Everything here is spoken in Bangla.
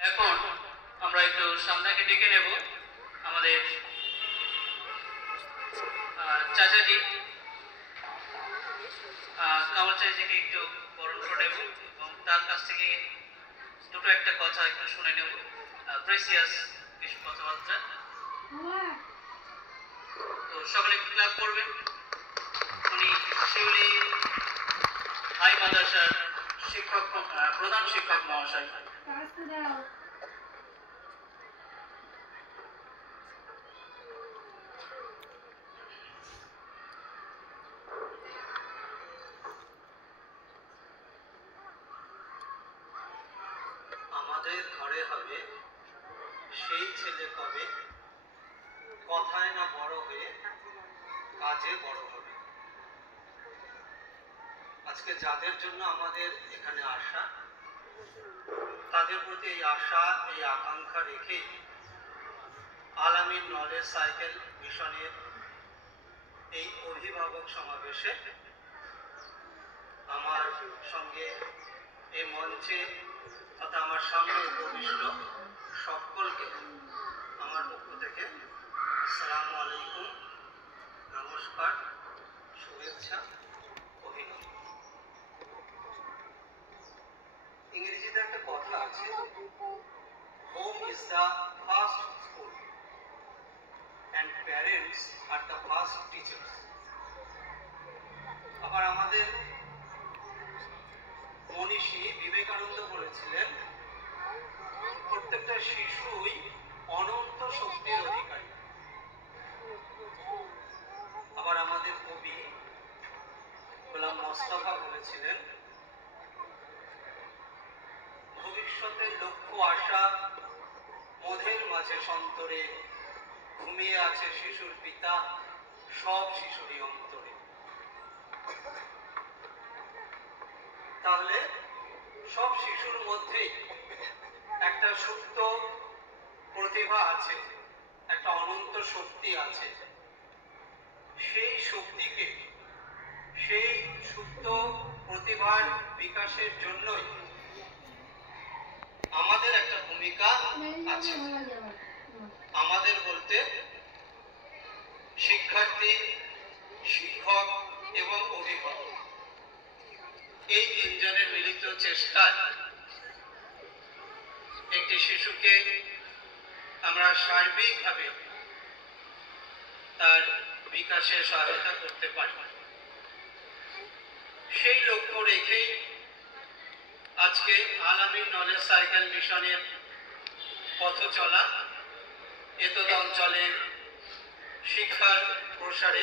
এখন আমরা একটু সামনাকে ডেকে নেব আমাদের চাচাজি কামাল চাচাজিকে একটু বরণ করে নেব এবং তার কাছ থেকে দুটো একটা কথা একটু শুনে নেব, প্রেসিয়াস কিছু কথাবার্তা। তো সকলে একটু ক্লাব করবেন। উনি শিউলি হাই মাদ্রাসার শিক্ষক, প্রধান শিক্ষক মহাশয়। আমাদের ঘরে হবে সেই ছেলে কবে, কথায় না বড় হয়ে কাজে বড় হবে। আজকে যাদের জন্য আমাদের এখানে আসা, তাদের প্রতি এই আশা, এই আকাঙ্ক্ষা রেখে আল আমিন নলেজ সাইকেল মিশনের এই অভিভাবক সমাবেশে আমার সঙ্গে এই মঞ্চে তথা আমার সামনে উপবিষ্ট সকলকে আমার পক্ষ থেকে আসসালামু আলাইকুম, নমস্কার, শুভেচ্ছা, অভিনন্দন। ইংরেজিতে একটা কথা আছে, home is the first school and parents are the first teachers. আবার আমাদের মনীষী বিবেকানন্দ বলেছিলেন, প্রত্যেকটা শিশুই অনন্ত শক্তির অধিকারী। আবার আমাদের কবি গোলাম মোস্তফা বলেছিলেন, ভবিষ্যতের লক্ষ্য আশা মোদের মাঝে সন্তরে, ঘুমিয়ে আছে শিশুর পিতা সব শিশুরই অন্তরে। তাহলে সব শিশুর মধ্যেই একটা সুপ্ত প্রতিভা আছে, একটা অনন্ত শক্তি আছে। সেই শক্তিকে, সেই সুপ্ত প্রতিভার বিকাশের জন্যই আমাদের একটা ভূমিকা আছে। আমাদের বলতে শিক্ষার্থী, শিক্ষক এবং অভিভাবক, এই তিনজনের মিলিত চেষ্টায় একটি শিশুকে আমরা সার্বিকভাবে তার বিকাশে সহায়তা করতে পারি। সেই লক্ষ্য রেখেই আজকে আল আমিন নলেজ সাইকেল মিশনের পথ চলা, এতদ অঞ্চলের শিক্ষার প্রসারে